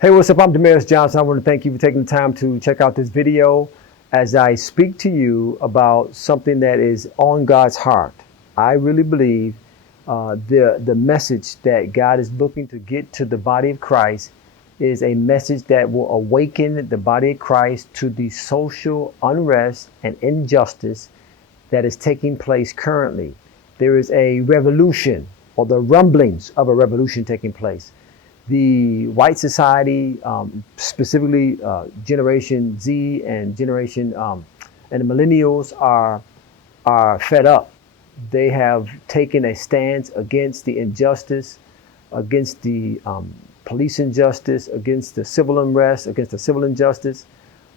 Hey, what's up? I'm Damaris Johnson. I want to thank you for taking the time to check out this video as I speak to you about something that is on God's heart. I really believe the message that God is looking to get to the body of Christ is a message that will awaken the body of Christ to the social unrest and injustice that is taking place currently. There is a revolution, or the rumblings of a revolution taking place. The white society, specifically Generation Z and Generation and the millennials are fed up. They have taken a stance against the injustice, against the police injustice, against the civil unrest, against the civil injustice,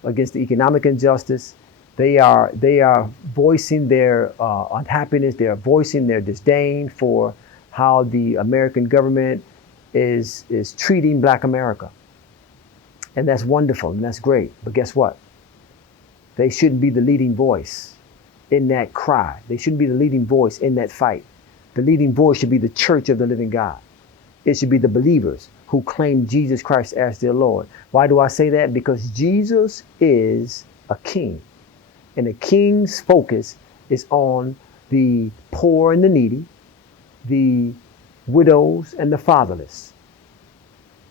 against the economic injustice. They are voicing their unhappiness. They are voicing their disdain for how the American government is treating Black America. And that's wonderful and that's great. But guess what? They shouldn't be the leading voice in that cry. They shouldn't be the leading voice in that fight. The leading voice should be the church of the living God. It should be the believers who claim Jesus Christ as their Lord. Why do I say that? Because Jesus is a king. And the king's focus is on the poor and the needy, the widows and the fatherless.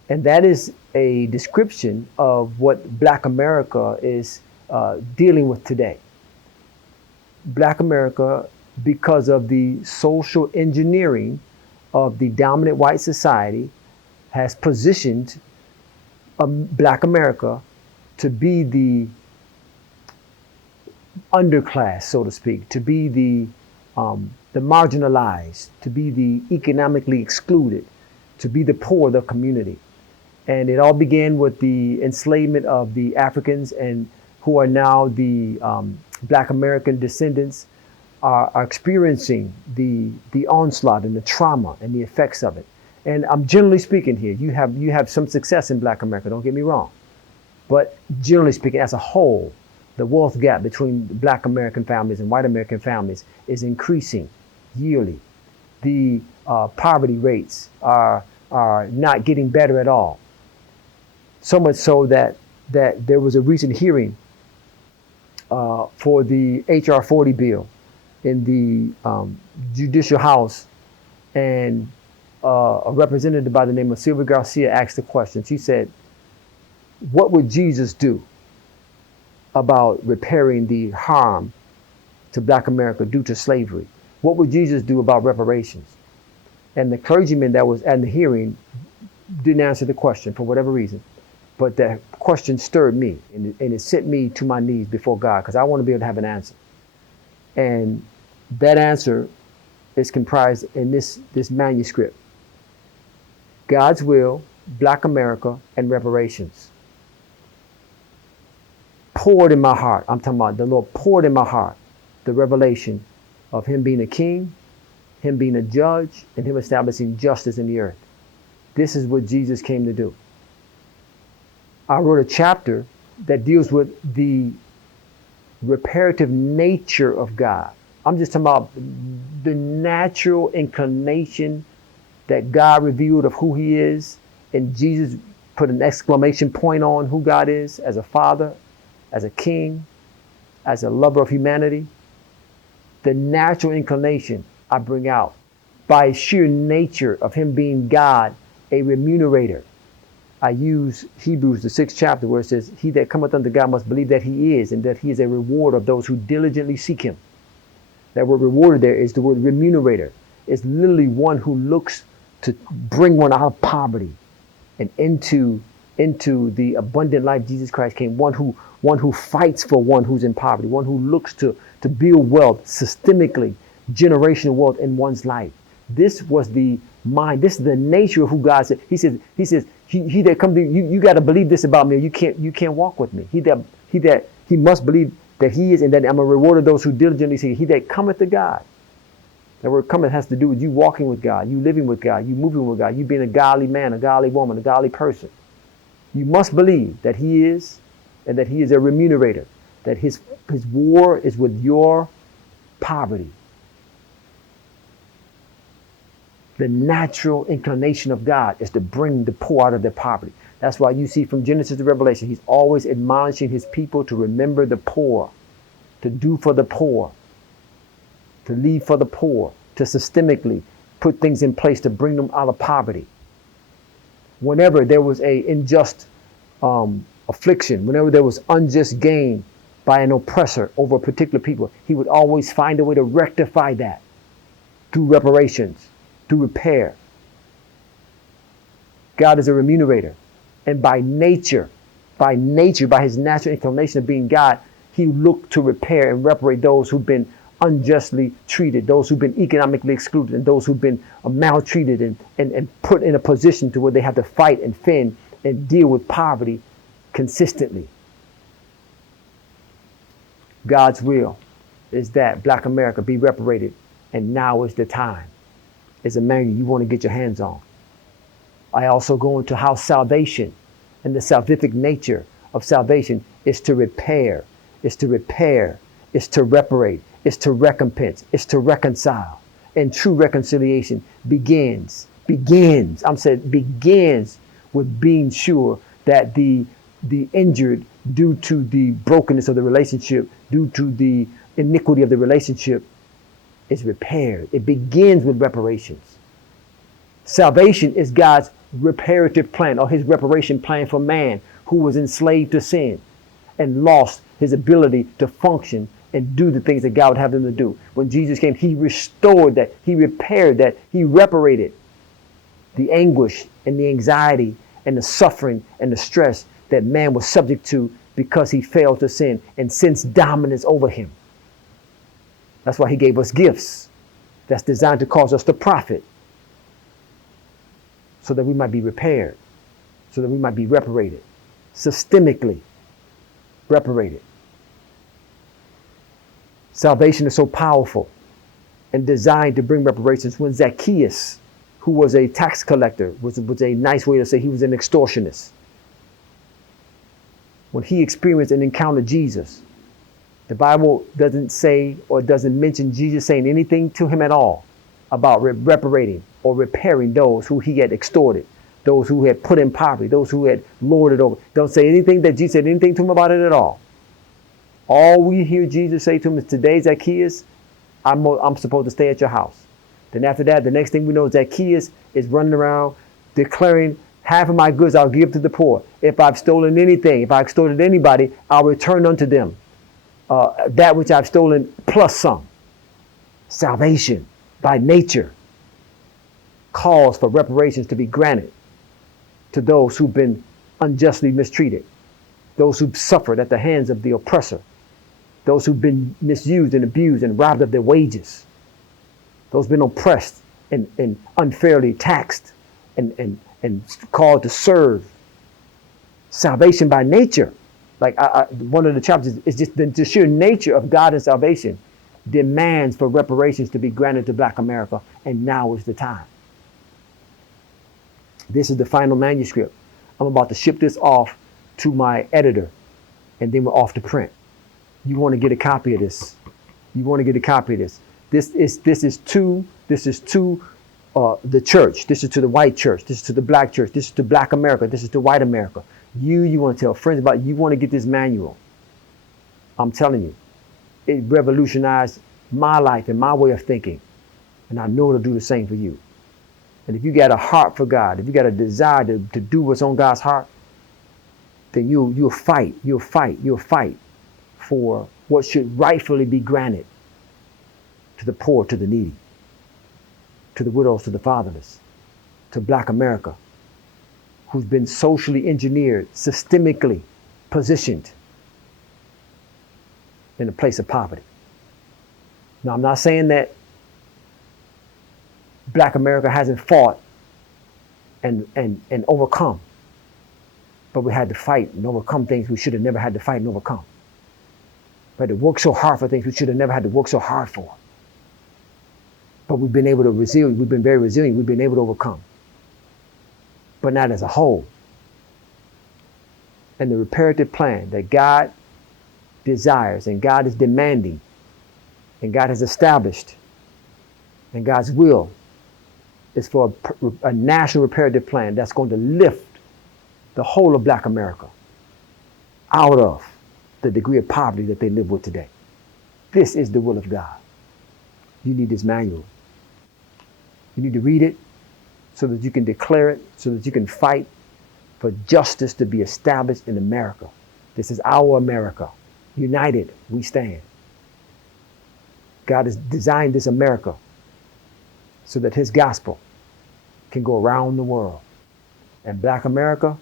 And that is a description of what Black America is dealing with today. Black America, because of the social engineering of the dominant white society, has positioned Black America to be the underclass, so to speak, to be the marginalized, to be the economically excluded, to be the poor of the community. And it all began with the enslavement of the Africans, and who are now the Black American descendants are experiencing the onslaught and the trauma and the effects of it. And I'm generally speaking here, you have some success in Black America, don't get me wrong. But generally speaking, as a whole, the wealth gap between Black American families and white American families is increasing yearly. The poverty rates are not getting better at all. So much so that there was a recent hearing for the HR 40 bill in the Judicial House, and a representative by the name of Sylvia Garcia asked the question. She said, what would Jesus do about repairing the harm to Black America due to slavery? What would Jesus do about reparations? And the clergyman that was at the hearing didn't answer the question for whatever reason. But that question stirred me, and it sent me to my knees before God, because I want to be able to have an answer. And that answer is comprised in this manuscript: God's will, Black America, and reparations. Poured in my heart. I'm talking about the Lord poured in my heart the revelation of Him being a king, Him being a judge, and Him establishing justice in the earth. This is what Jesus came to do. I wrote a chapter that deals with the reparative nature of God. I'm just talking about the natural inclination that God revealed of who He is, and Jesus put an exclamation point on who God is as a father, as a king, as a lover of humanity. The natural inclination I bring out by sheer nature of Him being God, a remunerator. I use Hebrews, the 6th chapter, where it says, he that cometh unto God must believe that He is, and that He is a rewarder of those who diligently seek Him. That word rewarder there is the word remunerator. It's literally one who looks to bring one out of poverty and into the abundant life Jesus Christ came. One who fights for one who's in poverty. One who looks to build wealth systemically, generational wealth in one's life. This was the mind. This is the nature of who God said. He says, he that comes to you got to believe this about me, or you can't walk with me. He must believe that He is, and that I'm a rewarder of those who diligently seek. He that cometh to God. That word cometh has to do with you walking with God, you living with God, you moving with God, you being a godly man, a godly woman, a godly person. You must believe that He is, and that He is a remunerator, that His war is with your poverty. The natural inclination of God is to bring the poor out of their poverty. That's why you see from Genesis to Revelation, he's always admonishing his people to remember the poor, to do for the poor, to lead for the poor, to systemically put things in place to bring them out of poverty. Whenever there was a unjust affliction, whenever there was unjust gain by an oppressor over a particular people, he would always find a way to rectify that through reparations, through repair. God is a remunerator. And by nature, by his natural inclination of being God, he looked to repair and reparate those who've been unjustly treated, those who've been economically excluded, and those who've been maltreated and put in a position to where they have to fight and fend and deal with poverty consistently. God's will is that Black America be reparated, and now is the time. It's a manual you want to get your hands on. I also go into how salvation and the salvific nature of salvation is to repair, is to reparate, is to recompense, is to reconcile. And true reconciliation begins with being sure that the injured, due to the brokenness of the relationship, due to the iniquity of the relationship, is repaired. It begins with reparations. Salvation is God's reparative plan, or his reparation plan for man who was enslaved to sin and lost his ability to function and do the things that God would have them to do. When Jesus came, he restored that, he repaired that, he reparated the anguish and the anxiety and the suffering and the stress that man was subject to because he failed to sin and sin's dominance over him. That's why he gave us gifts that's designed to cause us to profit, so that we might be repaired, so that we might be reparated, systemically reparated. Salvation is so powerful and designed to bring reparations. When Zacchaeus, who was a tax collector, was a nice way to say he was an extortionist, when he experienced and encountered Jesus, the Bible doesn't say or doesn't mention Jesus saying anything to him at all about reparating or repairing those who he had extorted, those who had put in poverty, those who had lorded over. Don't say anything that Jesus said anything to him about it at all. All we hear Jesus say to him is, today, Zacchaeus, I'm supposed to stay at your house. Then after that, the next thing we know, Zacchaeus is running around declaring, half of my goods I'll give to the poor. If I've stolen anything, if I've extorted anybody, I'll return unto them that which I've stolen plus some. Salvation by nature calls for reparations to be granted to those who've been unjustly mistreated, those who've suffered at the hands of the oppressor, those who've been misused and abused and robbed of their wages, those who've been oppressed and unfairly taxed and called to serve. Salvation by nature, like one of the chapters is just the sheer nature of God and salvation demands for reparations to be granted to Black America, and now is the time. This is the final manuscript. I'm about to ship this off to my editor, and then we're off to print. You want to get a copy of this. You want to get a copy of this. This is to the church. This is to the white church. This is to the Black church. This is to Black America. This is to white America. You want to tell friends about it. You want to get this manual. I'm telling you, it revolutionized my life and my way of thinking. And I know it'll do the same for you. And if you got a heart for God, if you got a desire to do what's on God's heart, then you'll fight for what should rightfully be granted to the poor, to the needy, to the widows, to the fatherless, to Black America, who's been socially engineered, systemically positioned in a place of poverty. Now, I'm not saying that Black America hasn't fought and overcome, but we had to fight and overcome things we should have never had to fight and overcome. We had to work so hard for things we should have never had to work so hard for. But we've been able to resilient. We've been very resilient. We've been able to overcome, but not as a whole. And the reparative plan that God desires and God is demanding and God has established and God's will is for a national reparative plan that's going to lift the whole of Black America out of the degree of poverty that they live with today. This is the will of God. You need this manual. You need to read it so that you can declare it, so that you can fight for justice to be established in America. This is our America. United, we stand. God has designed this America so that his gospel can go around the world. And Black America,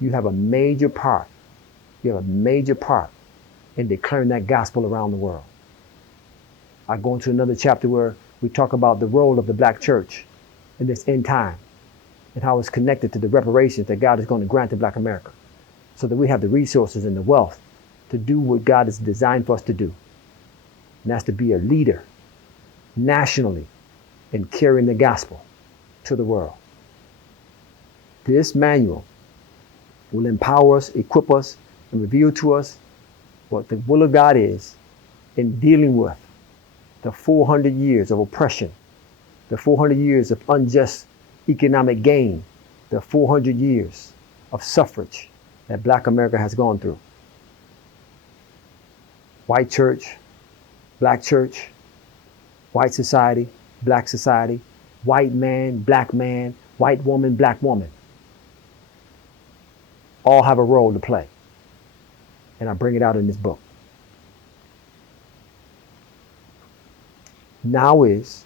you have a major part. You have a major part in declaring that gospel around the world. I go into another chapter where we talk about the role of the Black church in this end time and how it's connected to the reparations that God is going to grant to Black America, so that we have the resources and the wealth to do what God has designed for us to do. And that's to be a leader nationally in carrying the gospel to the world. This manual will empower us, equip us, and reveal to us what the will of God is in dealing with the 400 years of oppression, the 400 years of unjust economic gain, the 400 years of suffrage that Black America has gone through. White church, Black church, white society, Black society, white man, white woman, Black woman, all have a role to play. And I bring it out in this book. Now is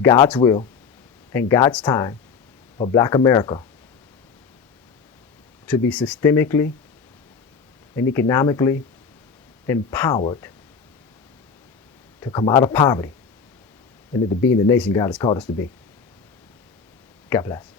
God's will and God's time for Black America to be systemically and economically empowered to come out of poverty and to be in the nation God has called us to be. God bless.